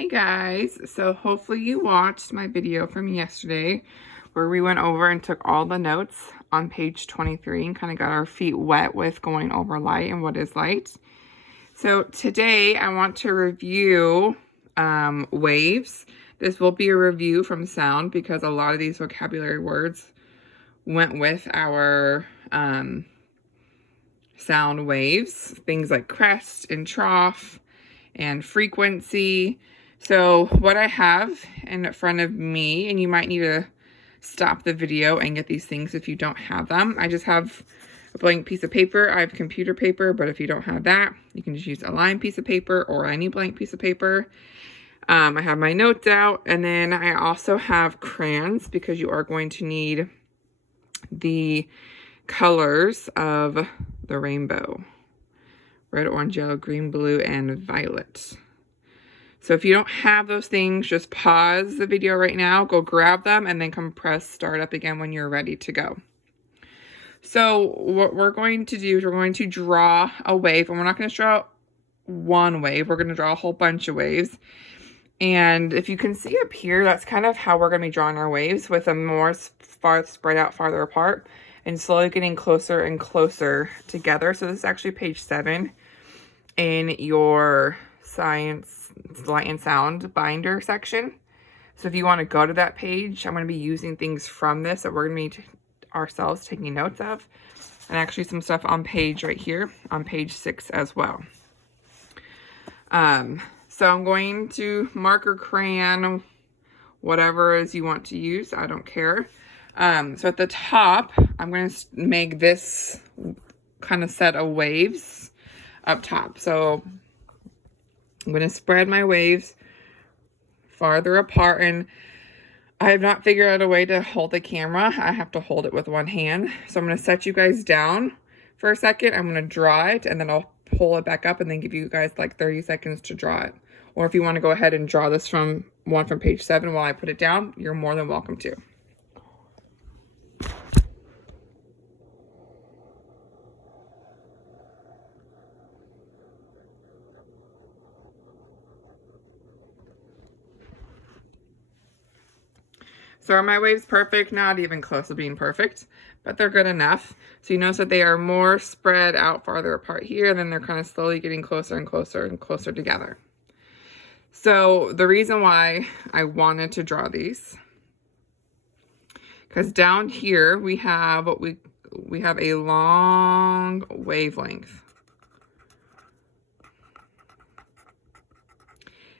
Hey guys, so hopefully you watched my video from yesterday where we went over and took all the notes on page 23 and kind of got our feet wet with going over light and what is light. So today I want to review waves. This will be a review from sound because a lot of these vocabulary words went with our sound waves, things like crest and trough and frequency. So what I have in front of me, and you might need to stop the video and get these things if you don't have them. I just have a blank piece of paper. I have computer paper, but if you don't have that, you can just use a lined piece of paper or any blank piece of paper. I have my notes out, and then I also have crayons because you are going to need the colors of the rainbow. Red, orange, yellow, green, blue, and violet. So if you don't have those things, just pause the video right now, go grab them, and then come press start up again when you're ready to go. So what we're going to do is we're going to draw a wave, and we're not going to draw one wave. We're going to draw a whole bunch of waves. And if you can see up here, that's kind of how we're going to be drawing our waves, with them more spread out farther apart and slowly getting closer and closer together. So this is actually page 7 in your science light and sound binder section. So if you want to go to that page, I'm going to be using things from this that we're going to be ourselves taking notes of, and actually some stuff on page right here on page 6 as well. So I'm going to marker, crayon, whatever it is you want to use, I don't care. So at the top, I'm going to make this kind of set of waves up top. So I'm going to spread my waves farther apart, and I have not figured out a way to hold the camera. I have to hold it with one hand. So I'm going to set you guys down for a second. I'm going to draw it, and then I'll pull it back up and then give you guys like 30 seconds to draw it. Or if you want to go ahead and draw this from page 7 while I put it down, you're more than welcome to. So are my waves perfect? Not even close to being perfect, but they're good enough. So you notice that they are more spread out farther apart here, and then they're kind of slowly getting closer and closer and closer together. So the reason why I wanted to draw these, because down here we have we have a long wavelength.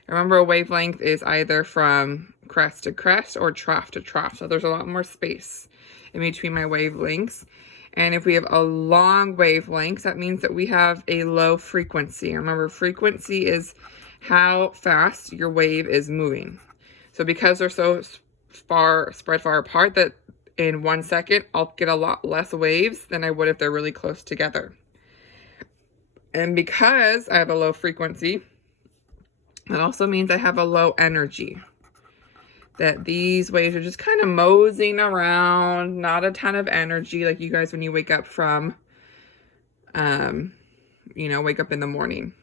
Remember, a wavelength is either from crest to crest or trough to trough. So there's a lot more space in between my wavelengths. And if we have a long wavelength, that means that we have a low frequency. Remember, frequency is how fast your wave is moving. So because they're so spread far apart, that in 1 second, I'll get a lot less waves than I would if they're really close together. And because I have a low frequency, that also means I have a low energy. That these waves are just kind of moseying around, not a ton of energy, like you guys when you wake up from, wake up in the morning.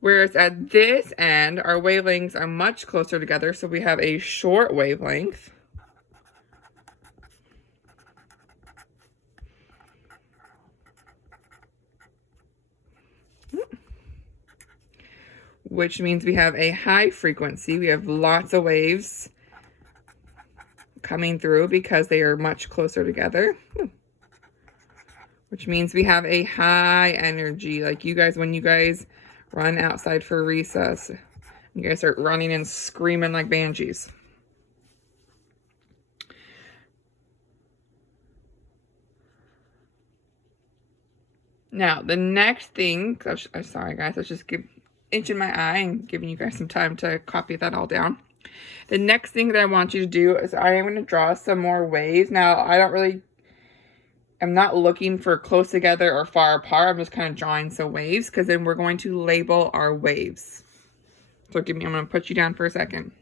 Whereas at this end, our wavelengths are much closer together, so we have a short wavelength. Which means we have a high frequency. We have lots of waves coming through because they are much closer together. Which means we have a high energy. Like you guys, when you guys run outside for recess, you guys start running and screaming like banshees. Now, the next thing, I'm sorry guys, let's just inching my eye and giving you guys some time to copy that all down. The next thing that I want you to do is I am going to draw some more waves. Now, I'm not looking for close together or far apart. I'm just kind of drawing some waves because then we're going to label our waves. So I'm going to put you down for a second.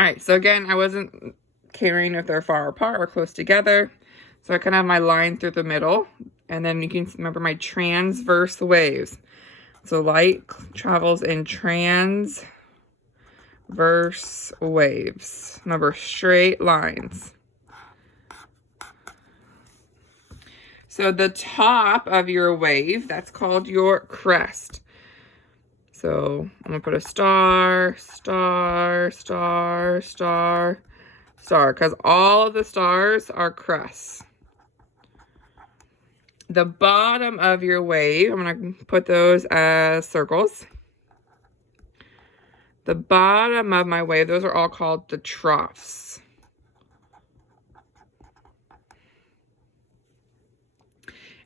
All right, so again, I wasn't caring if they're far apart or close together. So I kind of have my line through the middle. And then you can remember my transverse waves. So light travels in transverse waves. Remember, straight lines. So the top of your wave, that's called your crest. So I'm gonna put a star, star, star, star, star, because all of the stars are crests. The bottom of your wave, I'm gonna put those as circles. The bottom of my wave, those are all called the troughs.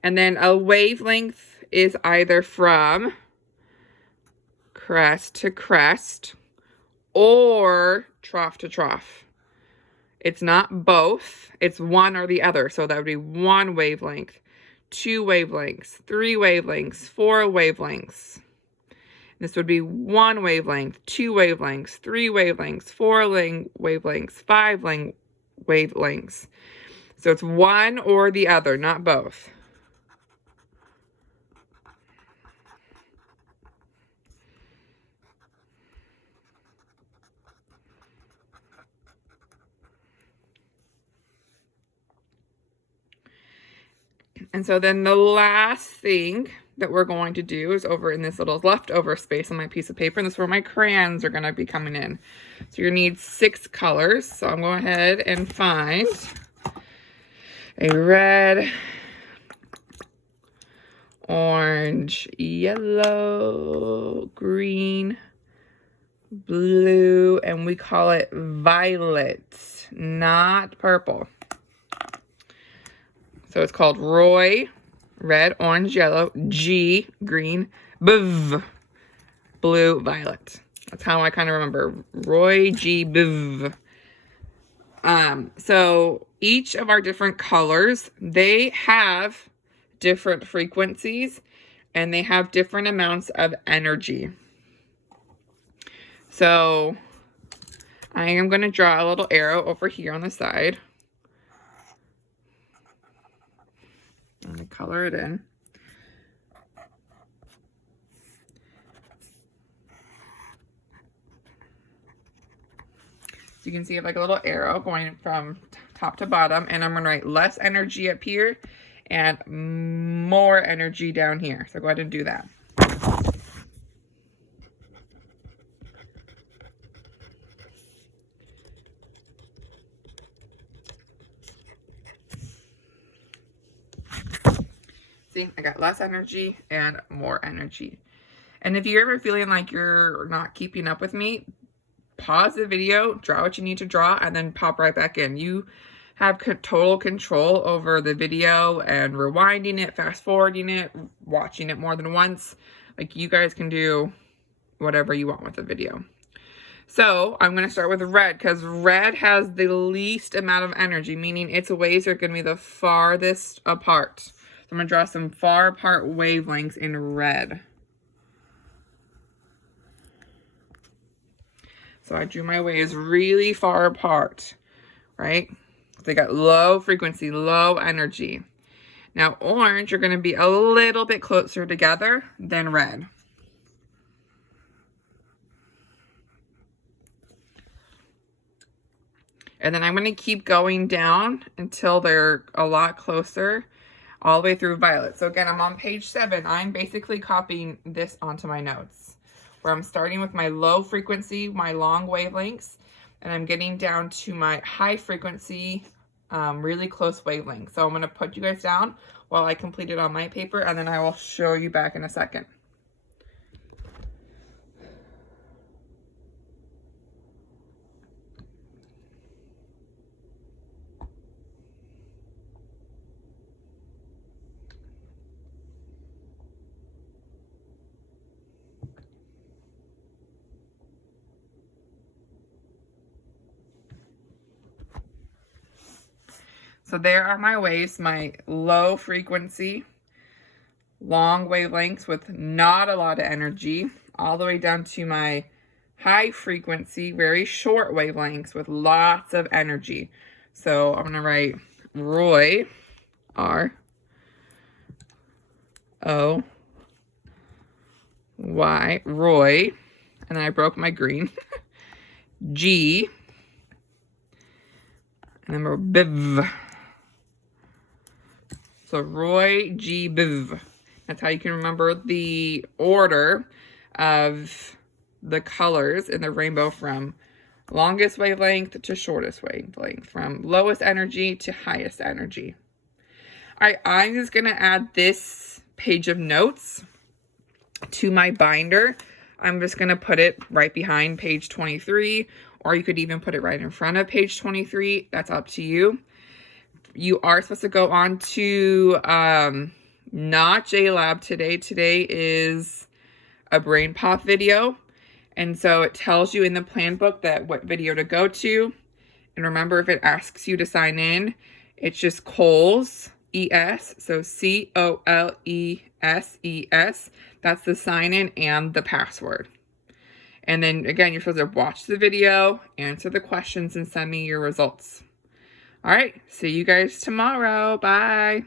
And then a wavelength is either from crest to crest or trough to trough. It's not both, it's one or the other. So that would be one wavelength, two wavelengths, three wavelengths, four wavelengths. This would be one wavelength, two wavelengths, three wavelengths, four wavelengths, five wavelengths. So it's one or the other, not both. And so then the last thing that we're going to do is over in this little leftover space on my piece of paper. And this is where my crayons are going to be coming in. So you're going to need 6 colors. So I'm going ahead and find a red, orange, yellow, green, blue, and we call it violet, not purple. So it's called Roy, red, orange, yellow, G, green, BV, blue, violet. That's how I kind of remember. Roy, G, BV. So each of our different colors, they have different frequencies and they have different amounts of energy. So I am going to draw a little arrow over here on the side. I'm going to color it in. So you can see I have like a little arrow going from top to bottom, and I'm going to write less energy up here and more energy down here. So go ahead and do that. See, I got less energy and more energy. And if you're ever feeling like you're not keeping up with me, pause the video, draw what you need to draw, and then pop right back in. You have total control over the video and rewinding it, fast forwarding it, watching it more than once. Like, you guys can do whatever you want with the video. So I'm going to start with red because red has the least amount of energy, meaning its waves are going to be the farthest apart. So I'm going to draw some far apart wavelengths in red. So I drew my waves really far apart, right? They got low frequency, low energy. Now orange are going to be a little bit closer together than red. And then I'm going to keep going down until they're a lot closer, all the way through violet. So again, I'm on page 7. I'm basically copying this onto my notes, where I'm starting with my low frequency, my long wavelengths, and I'm getting down to my high frequency, really close wavelengths. So I'm going to put you guys down while I complete it on my paper, and then I will show you back in a second. So there are my waves, my low frequency, long wavelengths with not a lot of energy, all the way down to my high frequency, very short wavelengths with lots of energy. So I'm going to write Roy, R-O-Y, Roy, and then I broke my green, G, and then we're Biv. So Roy G. Biv. That's how you can remember the order of the colors in the rainbow from longest wavelength to shortest wavelength, from lowest energy to highest energy. All right, I'm just going to add this page of notes to my binder. I'm just going to put it right behind page 23, or you could even put it right in front of page 23. That's up to you. You are supposed to go on to not JLab today. Today is a Brain Pop video. And so it tells you in the plan book that what video to go to. And remember, if it asks you to sign in, it's just Coles, E-S. So C-O-L-E-S-E-S. That's the sign in and the password. And then again, you're supposed to watch the video, answer the questions, and send me your results. All right, see you guys tomorrow. Bye.